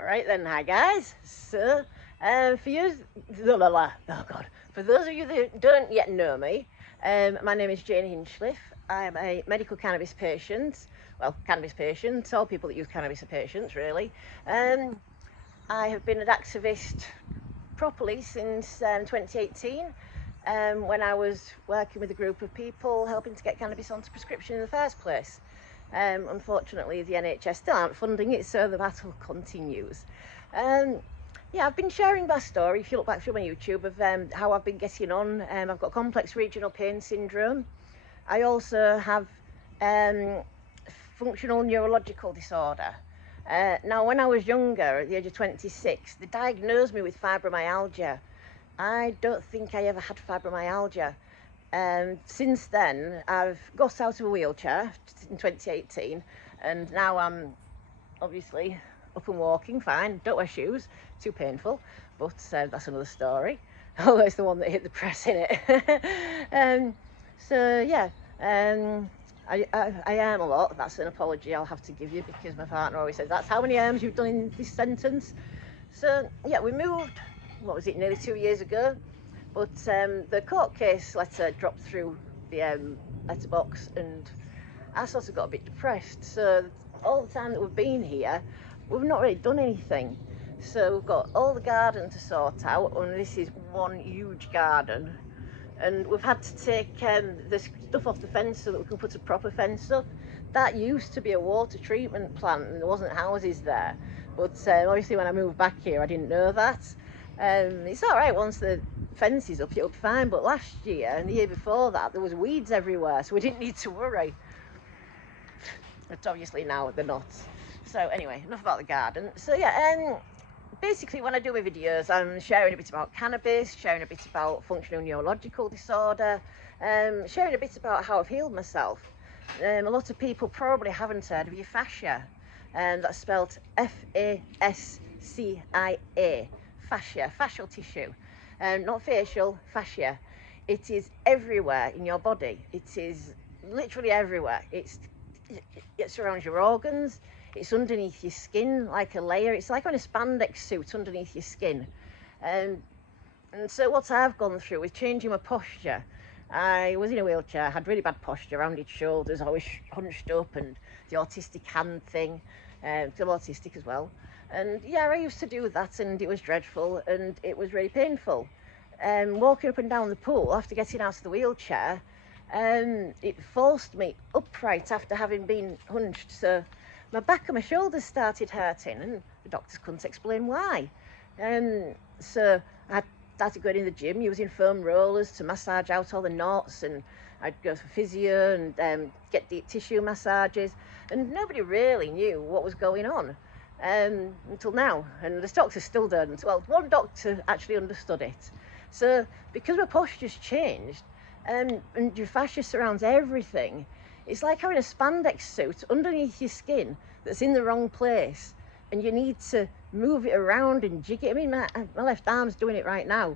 All right then, hi guys. So, for you, oh God, for those of you that don't yet know me, my name is Jane Hinchliffe. I am a medical cannabis patient. Well, cannabis patient. All people that use cannabis are patients, really. I have been an activist properly since 2018. When I was working with a group of people helping to get cannabis onto prescription in the first place. Unfortunately, the NHS still aren't funding it, so the battle continues. Yeah, I've been sharing my story, if you look back through my YouTube, of how I've been getting on. I've got complex regional pain syndrome. I also have functional neurological disorder. Now, when I was younger, at the age of 26, they diagnosed me with fibromyalgia. I don't think I ever had fibromyalgia. Since then, I've got out of a wheelchair in 2018, and now I'm obviously up and walking fine. Don't wear shoes, too painful, but that's another story. Although it's the one that hit the press, in it. So yeah, I am a lot. That's an apology I'll have to give you, because my partner always says, that's how many arms you've done in this sentence. So yeah, we moved, what was it, nearly 2 years ago. But the court case letter dropped through the letterbox, and I sort of got a bit depressed. So all the time that we've been here, we've not really done anything. So we've got all the garden to sort out, and this is one huge garden. And we've had to take the stuff off the fence so that we can put a proper fence up. That used to be a water treatment plant, and there wasn't houses there. But obviously when I moved back here, I didn't know that. It's all right once the fence is up, it'll be fine. But last year and the year before that, there was weeds everywhere, so we didn't need to worry. But obviously now they're not. So anyway, enough about the garden. So yeah, basically when I do my videos, I'm sharing a bit about cannabis, sharing a bit about functional neurological disorder, sharing a bit about how I've healed myself. A lot of people probably haven't heard of your fascia, and that's spelled Fascia, fascia, fascial tissue, not facial, fascia. It is everywhere in your body. It is literally everywhere. It surrounds your organs. It's underneath your skin like a layer. It's like on a spandex suit underneath your skin. And so what I've gone through is changing my posture. I was in a wheelchair, had really bad posture, rounded shoulders, always hunched up, and the autistic hand thing. I'm autistic as well. And yeah, I used to do that, and it was dreadful, and it was really painful. Walking up and down the pool after getting out of the wheelchair, it forced me upright after having been hunched. So my back and my shoulders started hurting, and the doctors couldn't explain why. So I started going in the gym, using foam rollers to massage out all the knots, and I'd go for physio and get deep tissue massages, and nobody really knew what was going on until now. And the doctors still don't. Well, one doctor actually understood it. So because my posture's changed, and your fascia surrounds everything, it's like having a spandex suit underneath your skin that's in the wrong place, and you need to move it around and jig it. I mean, my left arm's doing it right now,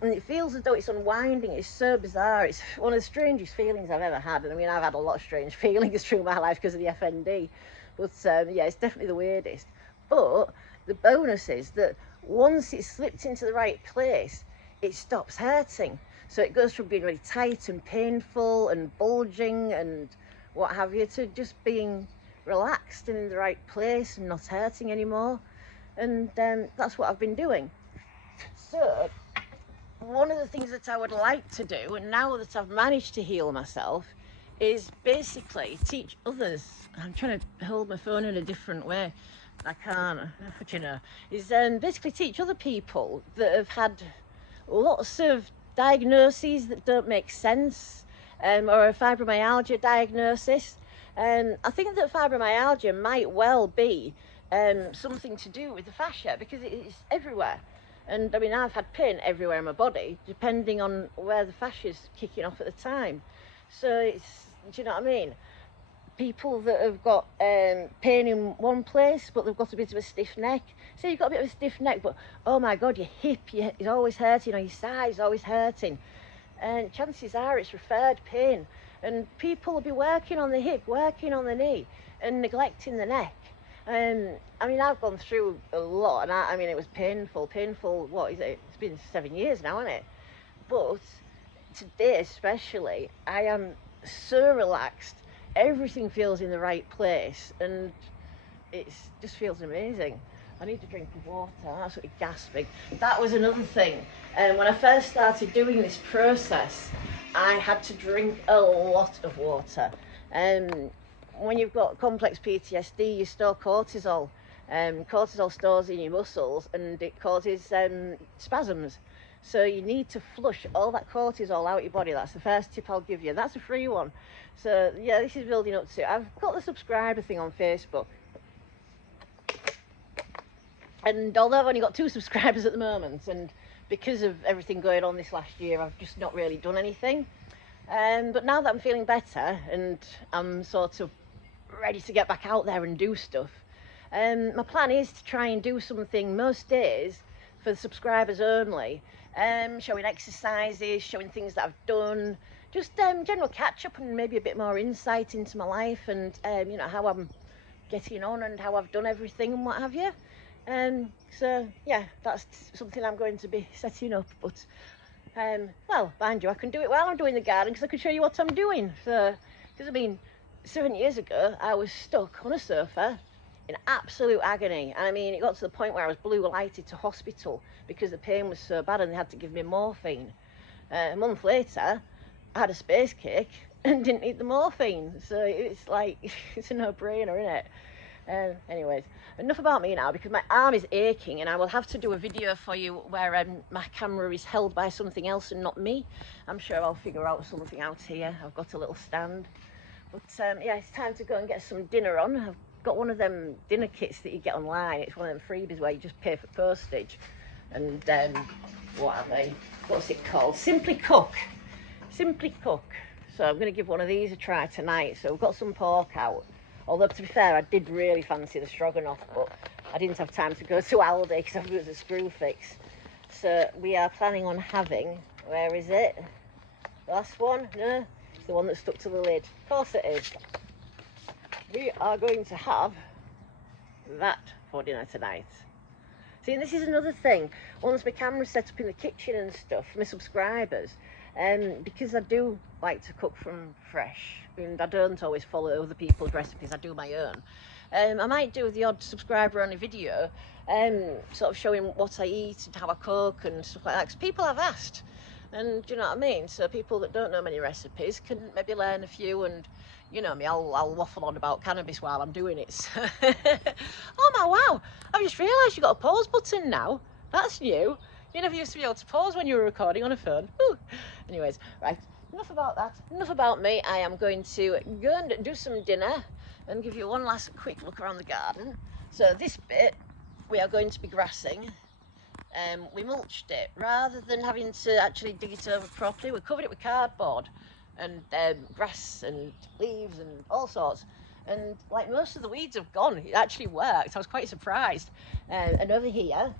and it feels as though it's unwinding. It's so bizarre. It's one of the strangest feelings I've ever had. And I mean, I've had a lot of strange feelings through my life because of the FND, but yeah, it's definitely the weirdest. But the bonus is that once it's slipped into the right place, it stops hurting. So it goes from being really tight and painful and bulging and what have you, to just being relaxed and in the right place and not hurting anymore. And that's what I've been doing. So one of the things that I would like to do, and now that I've managed to heal myself, is basically teach others. I'm trying to hold my phone in a different way. I can't, but you know, is basically teach other people that have had lots of diagnoses that don't make sense, or a fibromyalgia diagnosis. I think that fibromyalgia might well be something to do with the fascia, because it's everywhere. And I mean, I've had pain everywhere in my body, depending on where the fascia's kicking off at the time. So it's, do you know what I mean? People that have got pain in one place, but they've got a bit of a stiff neck. So you've got a bit of a stiff neck, but oh my God, your hip is always hurting, or your side is always hurting. And chances are it's referred pain. And people will be working on the hip, working on the knee, and neglecting the neck. I mean, I've gone through a lot, and I mean, it was painful. What is it? It's been 7 years now, isn't it? But today, especially, I am so relaxed. Everything feels in the right place, and it just feels amazing. I need a drink of water. I'm absolutely gasping. That was another thing. And when I first started doing this process, I had to drink a lot of water. When you've got complex PTSD, you store cortisol. Cortisol stores in your muscles, and it causes spasms. So you need to flush all that cortisol out your body. That's the first tip I'll give you. That's a free one. So yeah, this is building up to it. I've got the subscriber thing on Facebook. And although I've only got 2 subscribers at the moment, and because of everything going on this last year, I've just not really done anything. But now that I'm feeling better and I'm sort of ready to get back out there and do stuff, my plan is to try and do something most days for the subscribers only, showing exercises, showing things that I've done, just general catch up and maybe a bit more insight into my life and you know, how I'm getting on and how I've done everything and what have you. So yeah, that's something I'm going to be setting up. But well, mind you, I can do it while I'm doing the garden, because I can show you what I'm doing. So, because I mean, 7 years ago I was stuck on a sofa in absolute agony. I mean, it got to the point where I was blue lighted to hospital because the pain was so bad and they had to give me morphine. A month later I had a space cake and didn't need the morphine. So it's like, it's a no-brainer, isn't it? Anyways, enough about me now, because my arm is aching and I will have to do a video for you where my camera is held by something else and not me. I'm sure I'll figure out something out here. I've got a little stand. But yeah, it's time to go and get some dinner on. I've got one of them dinner kits that you get online. It's one of them freebies where you just pay for postage. And what are they? What's it called? Simply Cook. Simply Cook. So I'm going to give one of these a try tonight. So we've got some pork out. Although, to be fair, I did really fancy the stroganoff, but I didn't have time to go to Aldi because I was a screw fix. So we are planning on having, where is it? The last one? No, it's the one that stuck to the lid. Of course it is. We are going to have that for dinner tonight. See, and this is another thing. Once my camera's set up in the kitchen and stuff, for my subscribers, because I do like to cook from fresh, and I don't always follow other people's recipes, I do my own. I might do the odd subscriber only video, sort of showing what I eat and how I cook and stuff like that, because people have asked, and do you know what I mean? So people that don't know many recipes can maybe learn a few, and you know me, I'll waffle on about cannabis while I'm doing it. Oh my wow, I've just realised you've got a pause button now. That's new. You never used to be able to pause when you were recording on a phone. Ooh. Anyways, right, enough about that. Enough about me. I am going to go and do some dinner and give you one last quick look around the garden. So this bit, we are going to be grassing. We mulched it. Rather than having to actually dig it over properly, we covered it with cardboard and grass and leaves and all sorts. And like, most of the weeds have gone. It actually worked. I was quite surprised. And over here,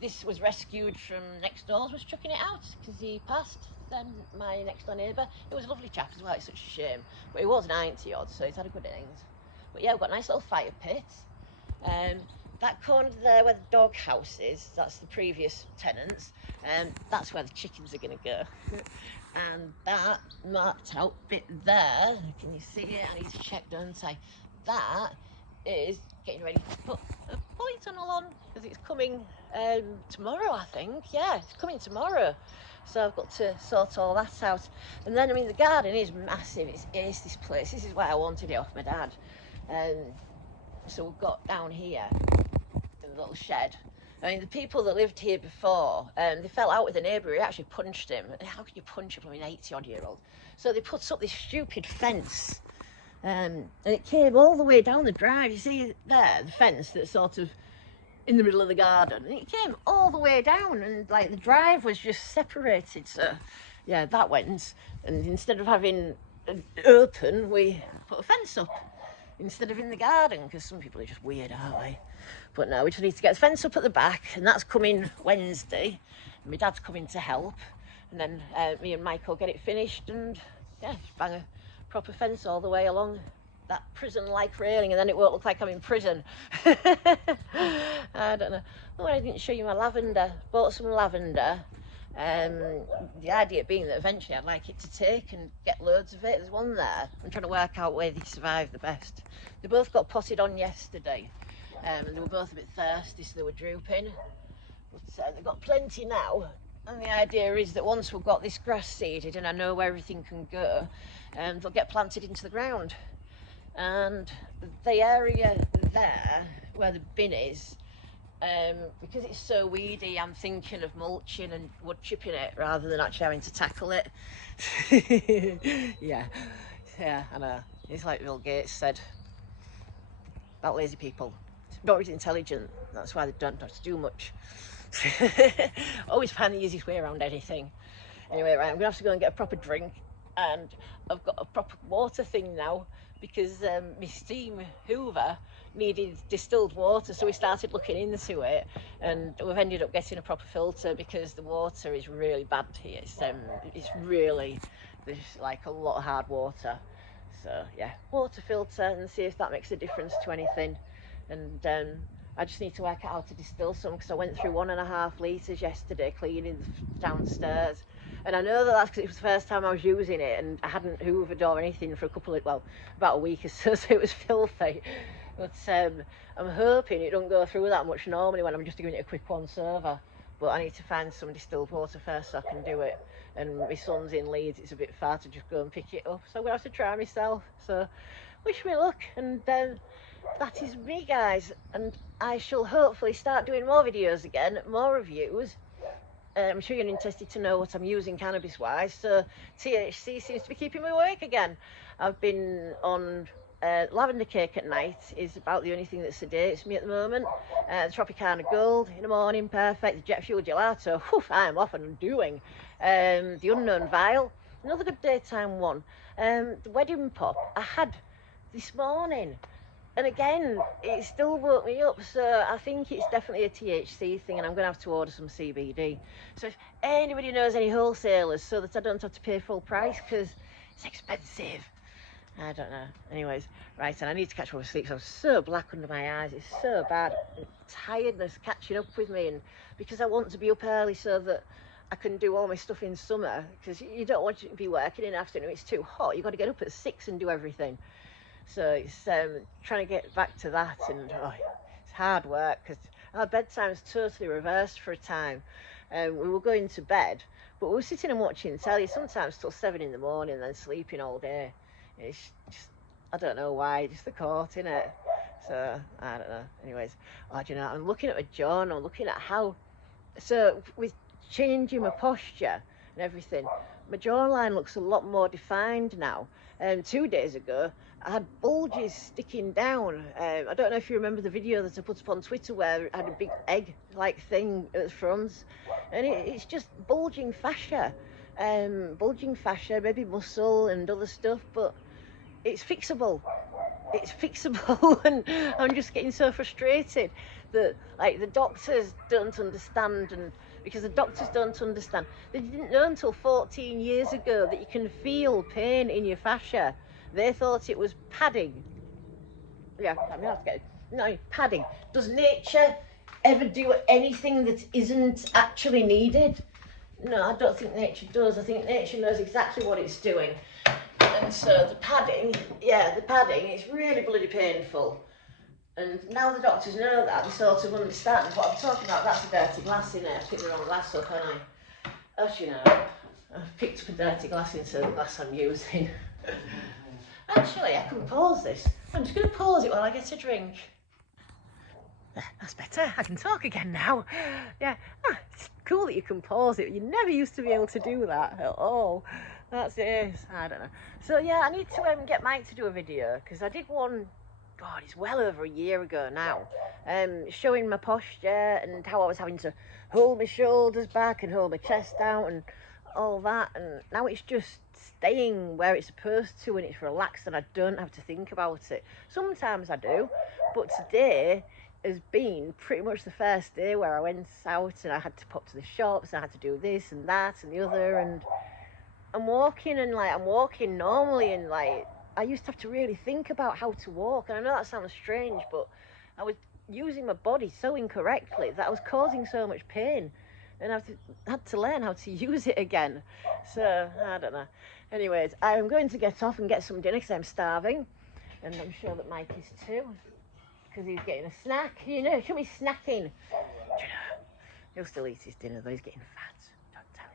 this was rescued from next door's, was chucking it out because he passed. Then my next door neighbour, it was a lovely chap as well. It's such a shame, but he was 90 odd, so he's had a good innings. But yeah, we've got a nice little fire pit. That corner there where the dog house is, that's the previous tenants, and that's where the chickens are going to go. And that marked out bit there, can you see it? I need to check, don't I? That is getting ready to put a polytunnel on, because it's coming tomorrow, I think. Yeah, it's coming tomorrow. So I've got to sort all that out. And then, I mean, the garden is massive. It's ace, this place. This is why I wanted it off my dad. So we've got down here a little shed. I mean, the people that lived here before, they fell out with a neighbour who actually punched him. How can you punch a 80-odd-year-old? So they put up this stupid fence. And it came all the way down the drive. You see there, the fence that's sort of in the middle of the garden. And it came all the way down, and like the drive was just separated. So yeah, that went. And instead of having an open, we put a fence up instead of in the garden, because some people are just weird, aren't they? But no, we just need to get the fence up at the back, and that's coming Wednesday. And my dad's coming to help, and then me and Michael get it finished, and yeah, just bang a proper fence all the way along that prison-like railing, and then it won't look like I'm in prison. I don't know. Oh, I didn't show you my lavender. Bought some lavender. The idea being that eventually I'd like it to take and get loads of it. There's one there. I'm trying to work out where they survive the best. They both got potted on yesterday, and they were both a bit thirsty, so they were drooping. But they've got plenty now. And the idea is that once we've got this grass seeded and I know where everything can go, they'll get planted into the ground. And the area there where the bin is, because it's so weedy, I'm thinking of mulching and wood chipping it rather than actually having to tackle it. yeah, I know. It's like Bill Gates said about lazy people. Not really intelligent, that's why they don't have to do much. Always find the easiest way around anything. Anyway, right, I'm gonna have to go and get a proper drink, and I've got a proper water thing now because my steam hoover needed distilled water, so we started looking into it, and we've ended up getting a proper filter because the water is really bad here. It's really, there's like a lot of hard water. So yeah, water filter and see if that makes a difference to anything. And I just need to work out how to distill some, because I went through 1.5 litres yesterday cleaning downstairs. And I know that that's because it was the first time I was using it and I hadn't hoovered or anything for about a week or so, so it was filthy. But I'm hoping it don't go through that much normally when I'm just doing it a quick once over. But I need to find some distilled water first so I can do it. And my son's in Leeds, it's a bit far to just go and pick it up, so I'm going to have to try myself. So wish me luck, and that is me, guys, and I shall hopefully start doing more videos again, more reviews. I'm sure you're interested to know what I'm using cannabis wise, so THC seems to be keeping me awake again. I've been on lavender cake at night is about the only thing that sedates me at the moment. The Tropicana Gold in the morning, perfect. The jet fuel gelato, whew, I am off and doing. The Unknown Vial, another good daytime one. The Wedding Pop I had this morning, and again it still woke me up, so I think it's definitely a THC thing, and I'm gonna have to order some CBD. So if anybody knows any wholesalers so that I don't have to pay full price, because it's expensive, I don't know. Anyways, right, and I need to catch up with sleep, so I'm so black under my eyes, it's so bad. Tiredness catching up with me, and because I want to be up early so that I can do all my stuff in summer, because you don't want to be working in the afternoon, it's too hot, you've got to get up at 6 and do everything. So it's trying to get back to that, and it's hard work because our bedtime's totally reversed for a time. We were going to bed, but we were sitting and watching telly sometimes till 7 in the morning and then sleeping all day. It's just, I don't know why, just the court in it. So I don't know. Anyways, do you know, I'm looking at my jaw and I'm looking at how, so with changing my posture and everything, my jawline looks a lot more defined now. 2 days ago I had bulges sticking down. I don't know if you remember the video that I put up on Twitter where I had a big egg like thing at the front, and it's just bulging fascia, maybe muscle and other stuff, but it's fixable. It's fixable. And I'm just getting so frustrated that like the doctors don't understand, and because the doctors don't understand, they didn't know until 14 years ago that you can feel pain in your fascia. They thought it was padding. Yeah, I'm gonna have to get it. No, padding. Does nature ever do anything that isn't actually needed? No, I don't think nature does. I think nature knows exactly what it's doing. And so the padding, it's really bloody painful. And now the doctors know that, they sort of understand what I'm talking about. That's a dirty glass in there. I picked the wrong glass up, haven't I? As you know, I've picked up a dirty glass into the glass I'm using. Actually, I can pause this. I'm just going to pause it while I get a drink. That's better. I can talk again now. Yeah, it's cool that you can pause it. You never used to be able to do that at all. That's it. I don't know. So yeah, I need to get Mike to do a video, because I did one, God, it's well over a year ago now, showing my posture and how I was having to hold my shoulders back and hold my chest out and all that, and now it's just staying where it's supposed to and it's relaxed and I don't have to think about it. Sometimes I do, but today has been pretty much the first day where I went out and I had to pop to the shops and I had to do this and that and the other, and I'm walking normally, and like I used to have to really think about how to walk, and I know that sounds strange, but I was using my body so incorrectly that I was causing so much pain, and I had to learn how to use it again. So I don't know. Anyways, I'm going to get off and get some dinner because I'm starving, and I'm sure that Mike is too, because he's getting a snack. You know, should be snacking. He'll still eat his dinner though. He's getting fat. Don't tell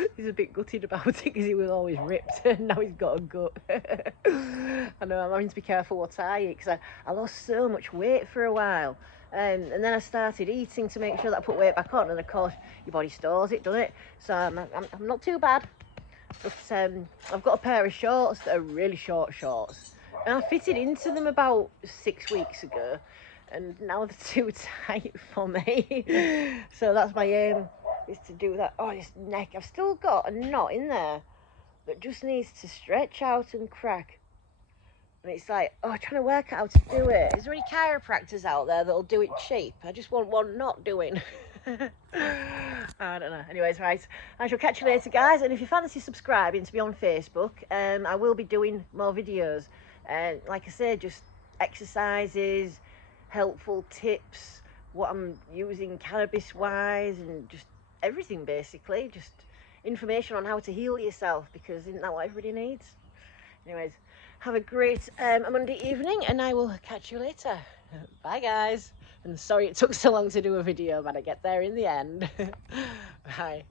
him. He's a bit gutted about it because he was always ripped and now he's got a gut. I know, I'm having to be careful what I eat because I lost so much weight for a while. And then I started eating to make sure that I put weight back on, and of course your body stores it, doesn't it? So I'm not too bad. But I've got a pair of shorts that are really short shorts, and I fitted into them about 6 weeks ago, and now they're too tight for me. So that's my aim, is to do that. Oh, this neck, I've still got a knot in there that just needs to stretch out and crack. And it's like, oh, I'm trying to work out how to do it. Is there any chiropractors out there that'll do it cheap? I just want one not doing. I don't know. Anyways, right, I shall catch you later, guys. And if you fancy subscribing to be on Facebook, I will be doing more videos. Like I said, just exercises, helpful tips, what I'm using cannabis-wise, and just everything, basically. Just information on how to heal yourself, because isn't that what everybody needs? Anyways, have a great Monday evening, and I will catch you later. Bye, guys. And sorry it took so long to do a video, but I get there in the end. Bye.